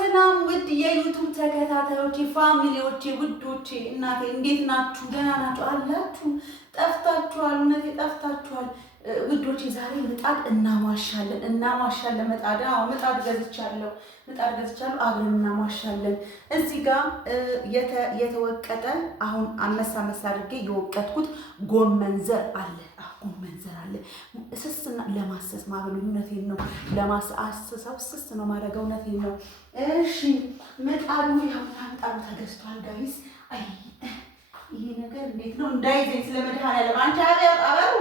ሰላም ውድ የዩቱብ ተከታታዮቼ፣ ፋሚሊዎቼ፣ ውዶቼ፣ እናቴ እንዴት ናችሁ? ደህና ናችሁ አላችሁ? ጠፍታችኋል፣ እውነቴ ጠፍታችኋል ውዶቼ። ዛሬ ምጣድ እናሟሻለን። ምጣድ ገዝቻለሁ፣ አብረን እናሟሻለን። እዚህ ጋር የተወቀጠ አሁን አመሳ አድርጌ የወቀጥኩት ጎመን ዘር አለ። ስስና ለማሰስ ማበሉ እውነቴን ነው። ለማሰሳው ስስ ነው ማድረገው፣ እውነቴን ነው። እሺ ምጣዱ ምጣዱ ተገዝቷል ጋይስ። አይ ይሄ ነገር እንዴት ነው እንዳይዘኝ ስለመድኃኒዓለም አንቺ አበሩ።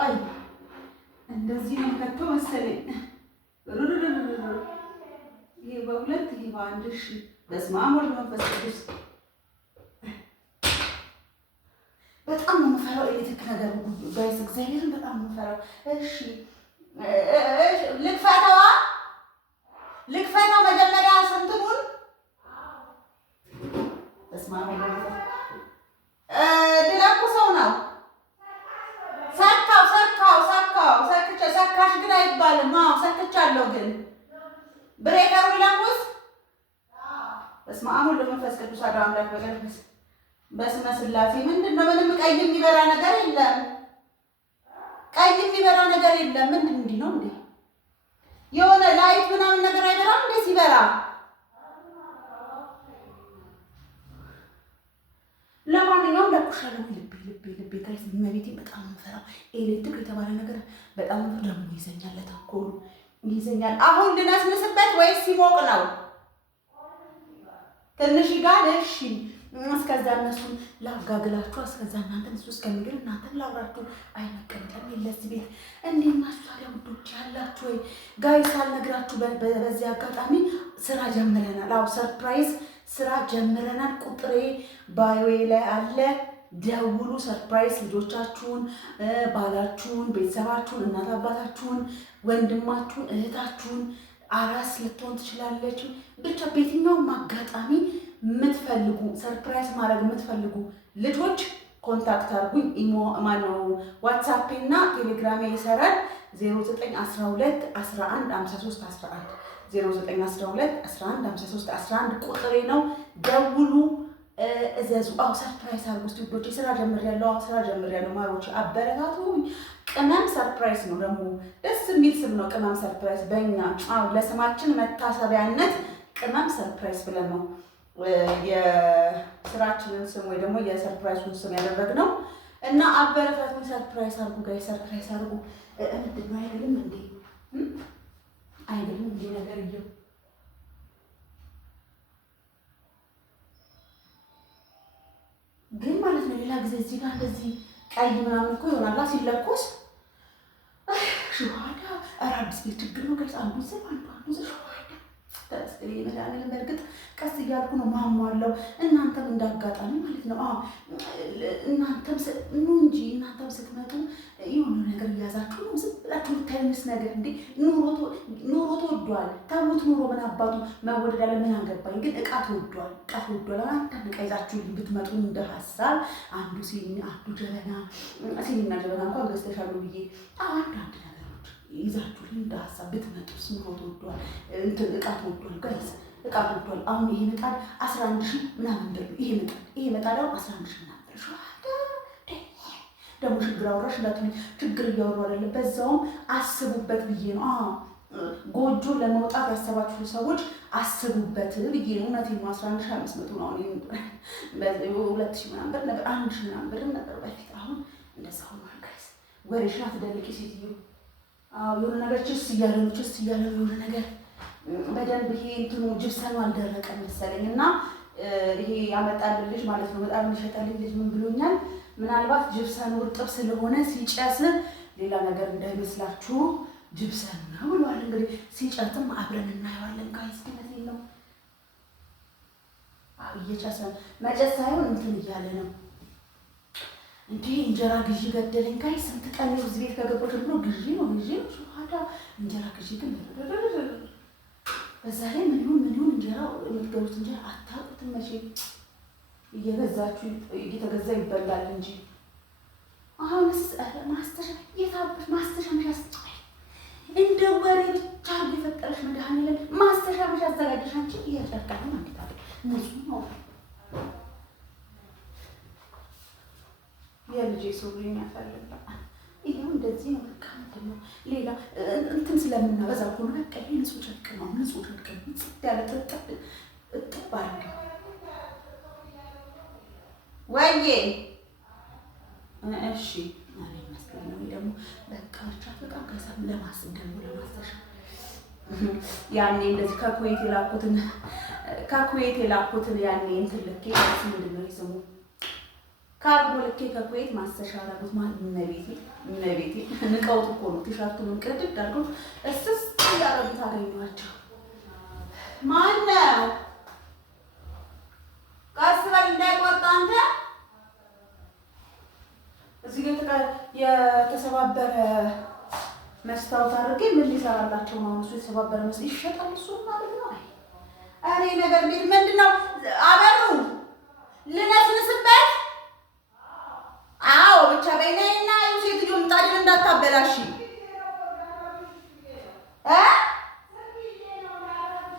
አይ እንደዚህ ነው ከቶ መሰለኝ። ይሄ በሁለት ይሄ በአንድ። እሺ በስመ አብ ወወልድ ወመንፈስ ቅዱስ። በጣም ነው የምፈራው ኤሌክትሪክ ነገር ጋይስ፣ እግዚአብሔርን በጣም ነው የምፈራው። እሺ ልክፈተው መጀመሪያ ስንቱን በስመ አብ ልለኩሰው ነው። ሰካሽ ግን አይባልም። አዎ ሰክቻለሁ፣ ግን ብሬከሩ ልለኩስ። በስመ አብ ወወልድ ወመንፈስ ቅዱስ አሐዱ አምላክ በቀደስ በስመ ስላሴ። ምንድን ነው? ምንም ቀይ የሚበራ ነገር የለም። ምንድን እንዲህ ነው እንዴ? የሆነ ላይት ምናምን ነገር አይበራም እንዴ? ሲበራ ለማንኛውም ለኩሻለሁ። ልቤ ታይስ መቤቴ በጣም የምፈራው ኤሌክትሪክ የተባለ ነገር በጣም ደግሞ ይዘኛል። ለተንኮሉ ይዘኛል። አሁን ልነስንስበት ወይስ ሲሞቅ ነው? ትንሽ ጋር እሺ። እስከዛ እነሱን ላጋግላችሁ፣ እስከዛ እናንተን እሱ እስከሚግል እናንተን ላብራችሁ። አይመቀምጠም የለስ ቤት እንዴት ናችሁ ታዲያ ውዶች? ያላችሁ ወይ ጋይስ? አልነግራችሁ በዚህ አጋጣሚ ስራ ጀምረናል። አዎ ሰርፕራይዝ ስራ ጀምረናል። ቁጥሬ ባዮ ላይ አለ፣ ደውሉ። ሰርፕራይዝ ልጆቻችሁን፣ ባላችሁን፣ ቤተሰባችሁን፣ እናት አባታችሁን፣ ወንድማችሁን፣ እህታችሁን አራስ ልትሆን ትችላለች። ብቻ በየትኛውም አጋጣሚ የምትፈልጉ ሰርፕራይዝ ማድረግ የምትፈልጉ ልጆች ኮንታክት አድርጉኝ። ኢሞ ማነው ዋትስአፕ እና ቴሌግራም ይሰራል። 0912 11 53 11 0912 11 53 11 ቁጥሬ ነው። ደውሉ፣ እዘዙ። አዎ ሰርፕራይዝ አድርጉ እስቲ ውዶቼ። ስራ ጀምሬያለሁ። ማሮች አበረታቱኝ። ቅመም ሰርፕራይዝ ነው ደግሞ ደስ የሚል ስም ነው። ቅመም ሰርፕራይዝ በእኛ ለስማችን መታሰቢያነት ቅመም ሰርፕራይዝ ብለን ነው የስራችንን ስም ወይ ደግሞ የሰርፕራይዙን ስም ያደረግነው እና አበረታቱኝ። ሰርፕራይዝ አድርጉ ጋይስ፣ ሰርፕራይዝ አድርጉ። ምንድን ነው አይደለም እንዴ? አይደለም እንዴ? ነገር ይኸው ግን ማለት ነው። ሌላ ጊዜ እዚህ ጋር እንደዚህ ቀይ ምናምን እኮ ይሆናላ ሲለኮስ። ሹሃዳ አዲስ ቤት ችግር ነው። ገልጽ አንዱ ስም አንዱ ሹሃዳ ተስጥሪ መድኃኒዓለም። በእርግጥ ቀስ እያልኩ ነው ማሟለው። እናንተም እንዳጋጣሚ ማለት ነው። እናንተም ስትመጡ የሆነ ነገር እያዛችሁ ነው። ዝም ብላችሁ ልታዩስ ነገር እንዴ? ኑሮ ተወዷል። ተውት። ኑሮ ምን አባቱ መወደድ አለ? ምን አገባኝ? ግን እቃ ተወዷል። አንዳንድ እቃ ይዛችሁ ብትመጡ እንደ ሀሳብ አንዱ ሲኒ፣ አንዱ ጀበና፣ ሲኒና ጀበና እንኳን ገዝተሻሉ ብዬ አንዳንድ ነገሮች ይዛችሁ እንደ ሀሳብ ብትመጡ። ኑሮ ተወዷል። እቃ ተወዷል ጋይስ፣ እቃ ተወዷል። አሁን ይሄ ምጣድ 11,000 ምናምን ብር። ይሄ ምጣድ አሁን 11,000 ምናምን ብር። ደግሞ ችግር አወራሽ እንዳትሉኝ፣ ችግር እያወሩ አይደለም። በዛውም አስቡበት ብዬ ነው። ጎጆ ለመውጣት ያሰባችሁ ሰዎች አስቡበት ብዬ ነው። እውነቴን ነው። 11,500 ነው። አሁን 2,000 ምናምን ብር ነበር፣ 1,000 ምናምን ብር ነበር በፊት። አሁን እንደዛ ሆኗል ጋይስ። ወሬሽን አትደልቂ ሴትዮ። የሆነ ነገር ችስ እያለ ነው የሆነ ነገር በደንብ ይሄ እንትኑ ጅብሰኑ አልደረቀም መሰለኝ እና ይሄ ያመጣልን ልጅ ማለት ነው በጣም የሚሸጠልኝ ልጅ ምን ብሎኛል? ምናልባት ጅብሰኑ እርጥብ ስለሆነ ሲጨስ ሌላ ነገር እንዳይመስላችሁ ጅብሰኑ ነው ብሏል። እንግዲህ ሲጨትም አብረን እናየዋለን ጋይስ። ማለት ነው እየጨሰ መጨስ ሳይሆን እንትን እያለ ነው እንዴ። እንጀራ ግዢ ገደለኝ ጋይስ። ስንት ቀን ነው እዚህ ቤት ከገባሁ ብሎ ግዢ ነው ሹሃዳ እንጀራ ግዢ ግን በዛ ላይ ምን ይሁን እንጀራ የምትገቡት እንጀራ አታውቁትም መቼ። እየገዛችሁ እየተገዛ ይበላል እንጂ አሁንስ ማስተሻ እንደ ወሬ ብቻ የፈጠረሽ መድኃኒዓለም አበሻ አዘጋጀሽ አንቺ እያጨርቃ ነው ማለት ነው። ንጹህ ነው የልጄ ሱሪ ያፈልጋ ይሄው እንደዚህ ነው። በቃ ምንድን ነው ሌላ እንትን ስለምናበዛ ሆኖ በቃ ይሄ ንጹህ ጨርቅ ነው። ንጹህ ጨርቅ ነው። ጽድ ያለ እጥብ አድርገው ወይዬ እሺ ማለት መስሎኝ ነው ደግሞ በቃ ብቻ በጣም ከሰም ለማስደም ለማስተሻ ያኔ እንደዚህ ከኩዌት የላኩትን ያኔ እንትን ልኬ ምንድን ነው ስሙ ካርጎ ልኬ ከኩዌት ማስተሻ አደረጉት ማለት እመቤቴ ንቀውት እኮ ነው። ቲሸርቱንም ቅድድ አድርገው እስስ እያደረጉት አገኘኋቸው። ማነው ቀስ በል እንዳይቆርጥ አንተ። እዚህ ጋር የተሰባበረ መስታወት አድርጌ ምን ሊሰራላቸው ነው? እሱ የተሰባበረ መስታወት ይሸጣል። እሱ ማለት ነው። እኔ ነገር ቤት ምንድን ነው አበሩ ልነስንስበት? አዎ ብቻ በይነና ሴትዮ ምጣድን እንዳታበላሽ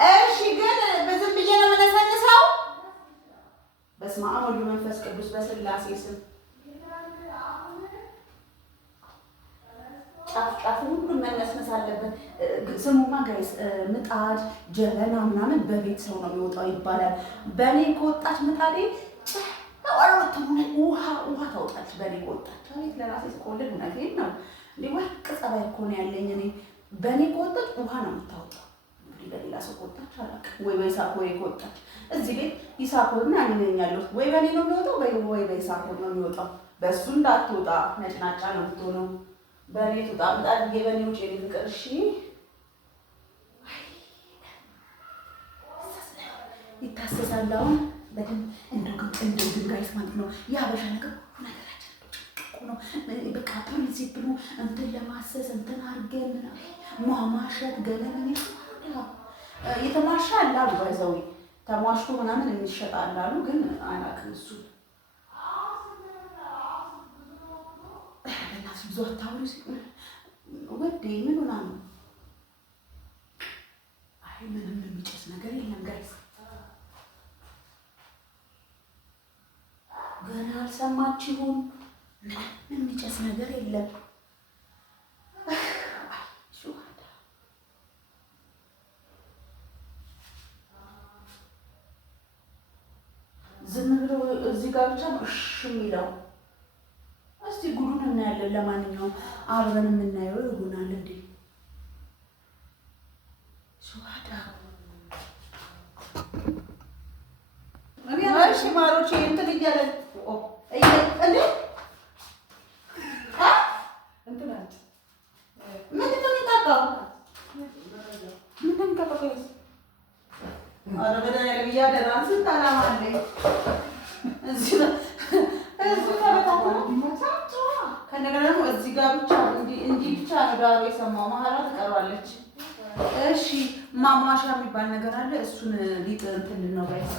እሺ። ግን በዝም ብዬ ነው የምነሰንሰው። በስመ አብ ወወልድ ወመንፈስ ቅዱስ በስላሴ ስም ጫፍ ሁሉም መነስነስ አለበት። ስሙማ ጋይስ ምጣድ ጀበና ምናምን በቤት ሰው ነው የሚወጣው ይባላል። በኔ ከወጣች ምጣዴ ውሃ ታወጣለች። በኔ ከወጣች አቤት ለራሴ ስቆልድ እውነቴን ነው እንዴ ወርቅ ጸባይ እኮ ነው ያለኝ እኔ። በኔ ከወጣች ውሃ ነው የምታወጣው። እንግዲህ በሌላ ሰው ከወጣች አላውቅም። ወይ በይሳኮሬ ከወጣች እዚህ ቤት ይሳኮርና እኔ ነኝ ያለሁት። ወይ በኔ ነው የሚወጣው ወይ በይሳኮር ነው የሚወጣው። በእሱ እንዳትወጣ ነጭናጫ ነው የምትሆነው። በኔ ትውጣ ምጣድ በኔ ውጭ ፍቅር እሺ ይታሰሳል። አሁን በደንብ እንደው ግን ጋይስ ማለት ነው የሀበሻ ነገር ሁሉ ነገራችን ነው። በቃ ፕሪንሲፕሉ እንትን ለማሰስ እንትን አድርገን ማማሸት ገለመኔ የተማሻ አላሉ ባይዘው ተሟሽቶ ምናምን የሚሸጥ አላሉ። ግን አላውቅም እሱ ብዙ አታውሪ ወዴ ምን ሆና ነው? አይ ምንም የሚጨስ ነገር የለም ጋይስ። ገና አልሰማችሁም? ምንም የሚጨስ ነገር የለም። ዝም ብሎ እዚህ ጋር ብቻ ነው እሺ የሚለው። እስቲ ጉዱን እናያለን። ለማንኛውም አብረን የምናየው ይሆናል እንዴ ሱዋዳ እሺ ማሮቼ እንትን እያለ እንዴ እንትናት ምንድን ነው የሚጠጣው? ምንድን ነው የሚጠጣው? ኧረ በደንብ እያደራን ስንት ዓላማ አለኝ እዚህ ከእንደገና ደግሞ እዚህ ጋር ብቻ እንዲህ ብቻ ነው ዳሩ የሰማው መሀሏ ትቀራለች። እሺ ማሟሻ የሚባል ነገር አለ። እሱን ሊጥ እንትን ነው ጋይስ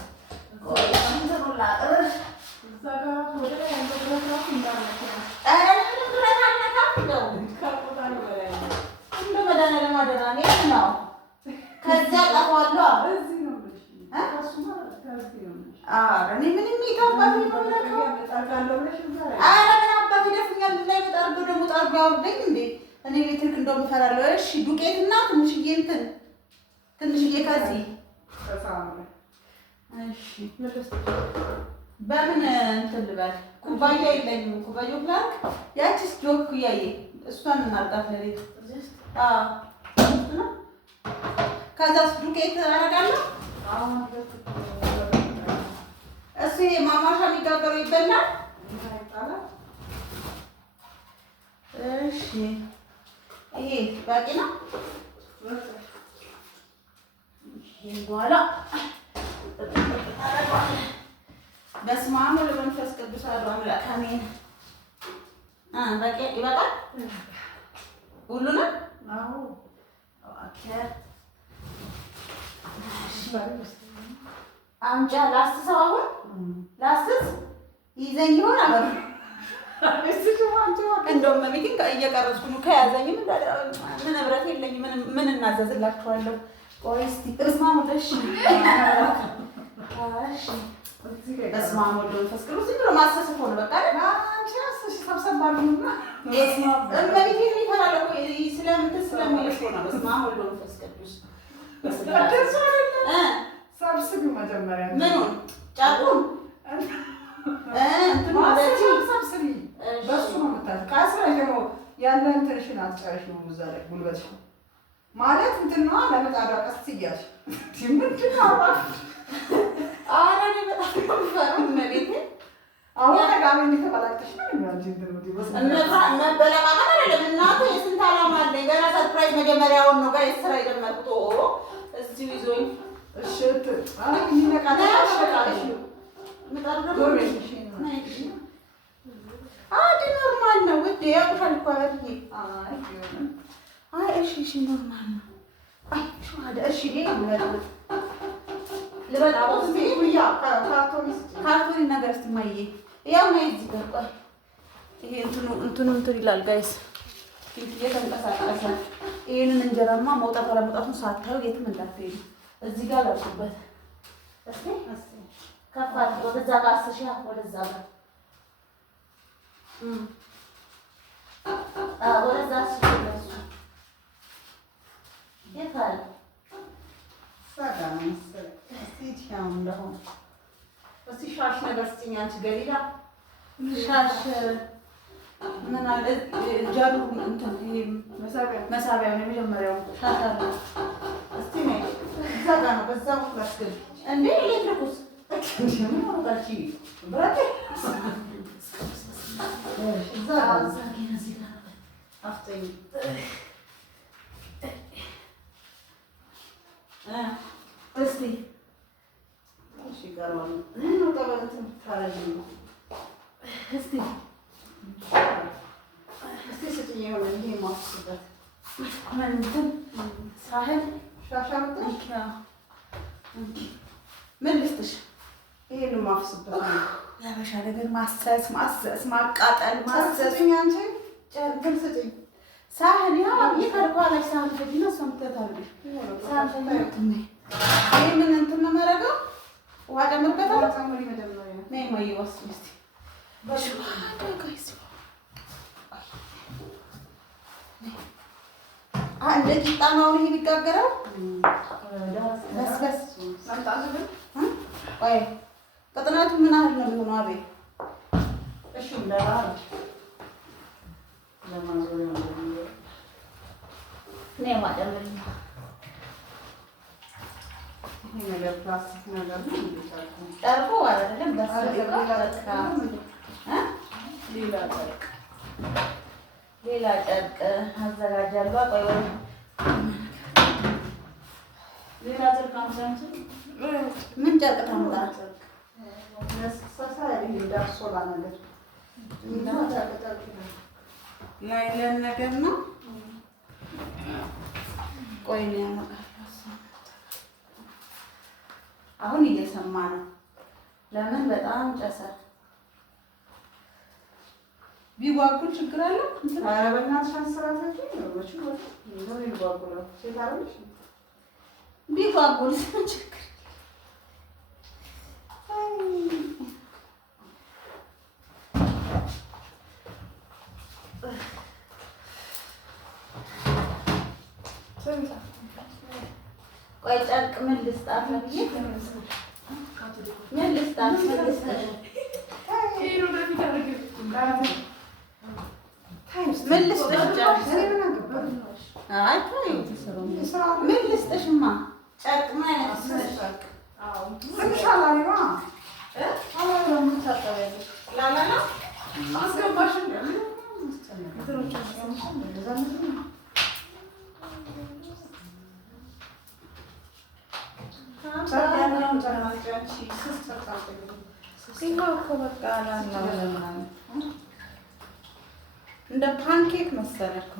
ከዚያ ጠፋዋለሁ። እኔ ምንም ይታባል አባቴ ደፍኛል ላይ በጣርጎ ደግሞ ጣርጎ ያወርደኝ እንዴ እኔ ኤሌክትሪክ እንደውም እፈራለሁ። እሺ ዱቄትና ትንሽዬ ትንሽዬ ከዚህ እሺ በምን እንትን ልበል? ኩባያ የለኝም። ኩባያው ብላክ ያቺስ ጆክ ኩያዬ እሷን እናርጋት ለቤት ነው። ከዛስ ዱቄት አደርጋለሁ። እሱ ይሄ ማማሻ የሚጋገረው ይበላል። እሺ ይሄ በቂ ነው። ይሄን በኋላ በስመ አብ ወወልድ ወመንፈስ ቅዱስ አሐዱ አምላክ አሜን። በቂ ይበቃል ሁሉንም። አዎ ኦኬ። አምጫ ላስሰው አሁን ላስስ ይዘኝ ይሆን አበሩ እንደውም መቤቴን እየቀረጽኩ ነው። ከያዘኝም ምን ንብረት የለኝም። ምን እናዘዝላችኋለሁ? ቆይ እስኪ በስመ አብ ወልድ እሺ በስመ አብ ወልድ መንፈስ ቅዱስ ዝም ብሎ ማሰሰፍ ሆነ በቃ አንቺ አስሽ ሰብሰብ ባሉና በስመ አብ እመቤቴን ይፈራል እኮ ስለምትስ ስለሚልሽ ሆነ በስመ አብ ወልድ መንፈስ ቅዱስ ሰብስቢ መጀመሪያ ምኑን ጫቁን እንትን ማለት ሰብስቢ በሱ ነው የምታውቂው ከአስራ ጀምሮ ያለ እንትንሽን አትጨርሽም እዛ ላይ ጉልበትሽ ማለት እንትን ነው ለመጣዳ ቀስ እያልሽ ምንድን ነው ኧረ እኔ በጣም ነው የምፈራው እመቤቴ አሁን ተጋቢ እንዲተበላቅሽ ነው እንጂ መበለቃቀጥ አይደለም እናቴ የስንት ዓላማ አለኝ ገና ሰርፕራይዝ መጀመሪያውን ነው ጋር የስራ የጀመርኩት እዚሁ ይዞኝ እሺ አይ ይነቃታሽ ምጣዱ ደግሞ አዲ ኖርማል ነው ውዴ ያውቃል እኮ አይደል አይ እሺ ኖርማል ነው አይ ሹሃደ እሺ ይሄ ልበጣው ያ ካርቶኒ ነገር ስትማዬ ያው ነው እዚህ ጋር ቆይ ይሄ እንትኑ ይላል ጋይስ እየተንቀሳቀሰ ይሄንን እንጀራማ መውጣት አለመውጣቱን ሳታዩ የትም እንዳትሄዱ እዚህ ጋር ላውቁበት እስኪ ከፋት ወደዛ ጋር አስሻ ወደዛ ጋር ወደዛ አስሻ የታል ሰላም እስቲ ያው እንደሆነ እስቲ ሻሽ ነገር ስትኛ አንቺ ገሊላ ሻሽ ምን አለ ጃሩ እንትን ይሄ መሳቢያ ነው የመጀመሪያው ሻሽ አለ እስቲ ነይ እዛ ጋር ነው በዛው ላስገቢ እንዴ ኤሌክትሪኩስ እንዴ ምን ወጣች ብራቴ እዛ ጋር አፍጠኝ እስቲ እሺ ጋርዋን ነው ተባለትን ታረጂ እስቲ ስትይ የሆነ ይሄ ማስበት ምንድን ሳህል ሻሻ መጣሽ ምን ልስጥሽ ይሄን ማፍስበት ያበሻ ነገር ማሰስ ማቃጠል ማሰስ አንቺ ጨርግል ስጥኝ ሳህን ያው ይከርኳለሽ ሳህን ከዲና ሰምተታለሽ ሳህን ተመኝ ይሄንን እንትን ነው የማደርገው ውሃ ጨምርበታለሁ ጨምሪ መጀመሪያ ነይ ማይ ወስጂ እስቲ በሽዋዳ ጋይስ አንድ ቂጣ ነው ይሄ የሚጋገረው በስበስ አምጣልኝ ወይ ቅጥነቱ ምን ያህል ነው የሚሆነው አቤት እሺ እንደራ ለማንዘው ነው ነይ ማጨምሪ ይሄ ነገር ፕላስቲክ ነገር ነው ጨርቆ አይደለም ሌላ ጨርቅ አዘጋጃለሁ ቆይ ወይ ሌላ ጨርቅ አምጣንቺ ምን ጨርቅ ታምጣ ነስሰሳ ይሄ ዳሶላ ነገር ላይለን ነገር ነው ቆይ ነው ያመጣው አሁን እየሰማ ነው ለምን በጣም ጨሰ ቢጓጉል ችግር አለ ኧረ በእናትሽ አንሰራታችሁ ነው ቢጓጉል ሴት አይደለሽ ቢጓጉል ችግር ቆይ ጨርቅ ምን ልስጣት ብዬ ምን ልስጣት ምን ልስጥሽማ ጨርቅ ምን አይነት ጨርቅ ትንሽ አላሪዋ ላላላ አስገባሽ እንደ ፓንኬክ መሰለህ እኮ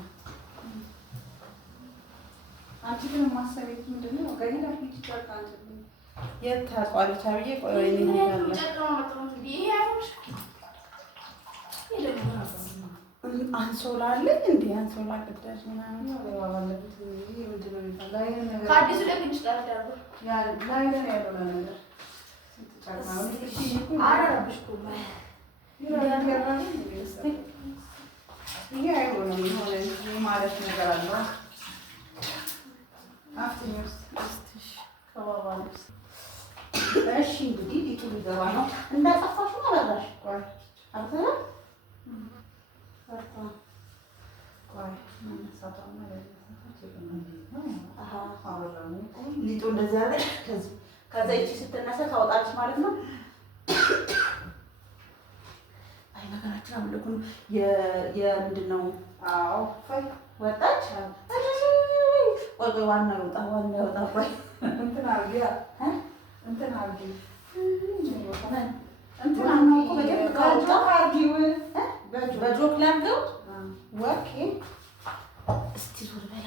አንቺ ግን ማሰቤት ምንድነው? ገና ፊት ጨርቃንት የት ታውቃለች አብዬ ቆይ ወይ ነው ያለው አንሶላ አለኝ እንዴ? አንሶላ ቅዳጅ ምናምን ከአዲሱ ለምን ይችላል እሺ እንግዲህ ሊጡ ሊገባ ነው። እንዳጠፋሽ ነው አላላሽ? አርተና ሊጡ እንደዚህ ያለ ከዛ ይቺ ስትነሳ ታወጣለች ማለት ነው። አይ ነገራችን አምልኩ የምንድን ነው? አዎ ወጣች። ቆይ ዋና ይወጣ ቆይ እንትን አድርጊ እንትን አድርጊ እንትን ነው እኮ በጆክ ላድርገው። ኦኬ እስቲ ዞር በላ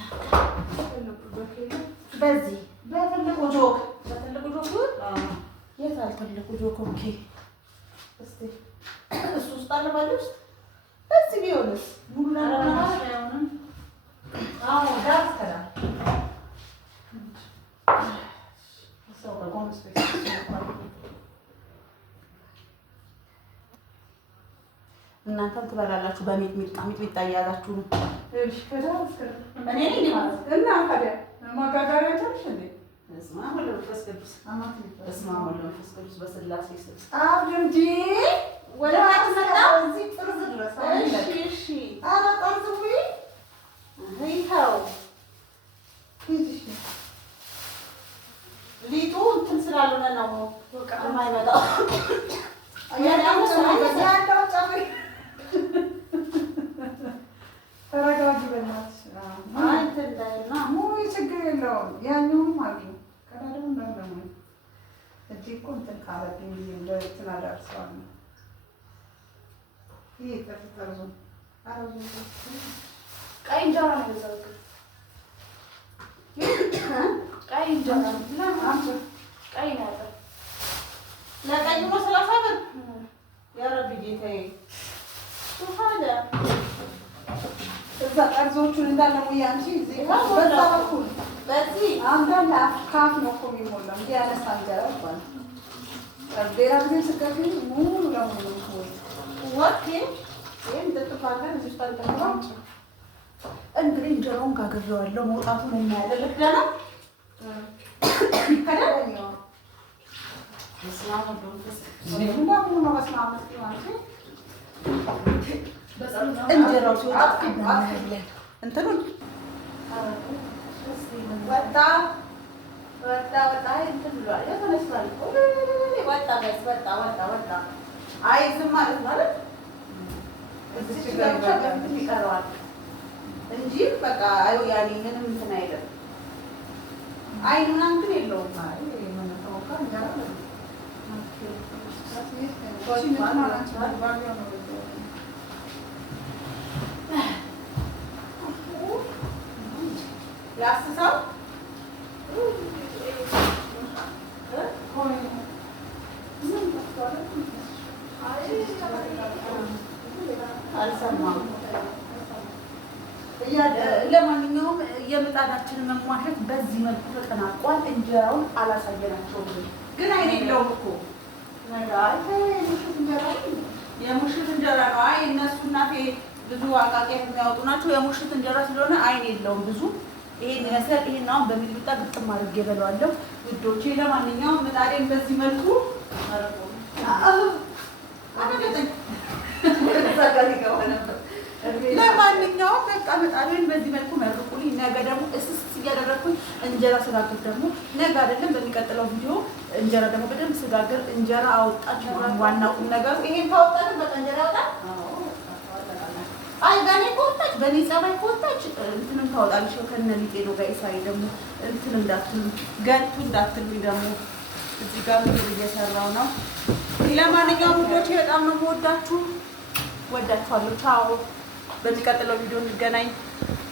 በዚህ በትልቁ ጆክ የት አልትልቁ ጆክ? ኦኬ እስቲ እሱ ውስጥ አለ ባለ ውስጥ በዚህ ቢሆንስ ሙሉ ለማለት አዎ ዳስተራ እናንተም ትበላላችሁ። በሚጥሚጣ እያላችሁ ነው። እሺ እኔ ነኝ ማለት እና ታዲያ ማጋጋሪያ ታሽ እንዴ? በስመ አብ ወወልድ ወመንፈስ ቅዱስ በስመ አብ ወወልድ ወመንፈስ ቅዱስ በስላሴ ስም ጻፍ እንጂ ወደ ማጥመጣ እዚህ ጥርዝ ድረስ። እሺ ኧረ ጠርዝ ወይ ይኸው ሊጡ እንትን ስላልሆነ ነው የማይመጣው። ተረጋጊ በእናትሽ። ችግር የለውም። ያኛውንም አሉ ቀዳዳው እንዳለ እጅ እኮ እንትን ካለብኝ እንትን አዳርሰዋለሁ። ይሄ ጠርዙ ቀይ እንጀራ ነው የበዛው። ቀይ እንጀራ ቀይ ነው ያለው። ለቀይ ነው 30 ብር። ያ ረቢ ጌታዬ ሱፋለ እዛ ጠርዞቹን እንዳለ ሙያ አንቺ እዚህ በዛ በኩል በዚህ አንዳንድ ካፍ ነው እኮ የሚሞላው እንጂ ያነሳ እንጀራ ይባላል። ሌላ ጊዜ ስትገቢ ሙሉ ለሙሉ ነው ወኬ ይሄን ተጥፋለን እዚህ ታልተቀራም እንግዲህ እንጀራውን ጋግሬዋለሁ። መውጣቱን እናያለን። ልክ ደህና ከዳኛው በስማም ነው እንጀራው ሲወጣ እንትኑን ወጣ እንትን ብሏል። የተነስቷል ወጣ አይ ዝም ማለት እዚህ ጋር ብቻ በፊት ይቀረዋል እንጂ በቃ አዩ ያኔ ምንም እንትን አይደለም። አይ ምናምን ግን የለውም። አይ ምን ተወካ እንጀራ ነው ላስሰው አልሰማም። ለማንኛውም የምጣዳችንን መሟሸት በዚህ መልኩ ተጠናቋል። እንጀራውን አላሳየናቸውም ግን አይኔ የለውም እኮ የሙሽት እንጀራ ነው። አይ እነሱ እናቴ ብዙ አቃቂ የሚያወጡ ናቸው። የሙሽት እንጀራ ስለሆነ አይን የለውም ብዙ። ይሄን ይመስላል። ይሄን አሁን በሚጥሚጣ ግጥም አድርጌ እበለዋለሁ ውዶቼ። ለማንኛውም ምጣዴን በዚህ መልኩ ለማንኛውም በቃ ምጣዴን በዚህ መልኩ መርቁልኝ። ነገ ደግሞ እስስ እያደረኩኝ እንጀራ ስጋግር ደግሞ ነገ አይደለም በሚቀጥለው ቪዲዮ እንጀራ ደግሞ በደንብ ስጋግር እንጀራ አወጣች። ዋናው ነገሩ ይሄን ታወጣን በቃ እንጀራ ያወጣል። አይ በኔ ከወጣች በኔ ጸባይ ከወጣች እንትንም ታወጣለች። ከነ ሊጤ ነው ጋይሳይ ደግሞ እንትን እንዳትሉ ገንቱ እንዳትሉኝ ደግሞ እዚህ ጋር ምግብ እየሰራው ነው። ለማንኛውም ውዶቼ በጣም ነው የምወዳችሁ፣ ወዳችኋለሁ። ቻው። በሚቀጥለው ቪዲዮ እንገናኝ።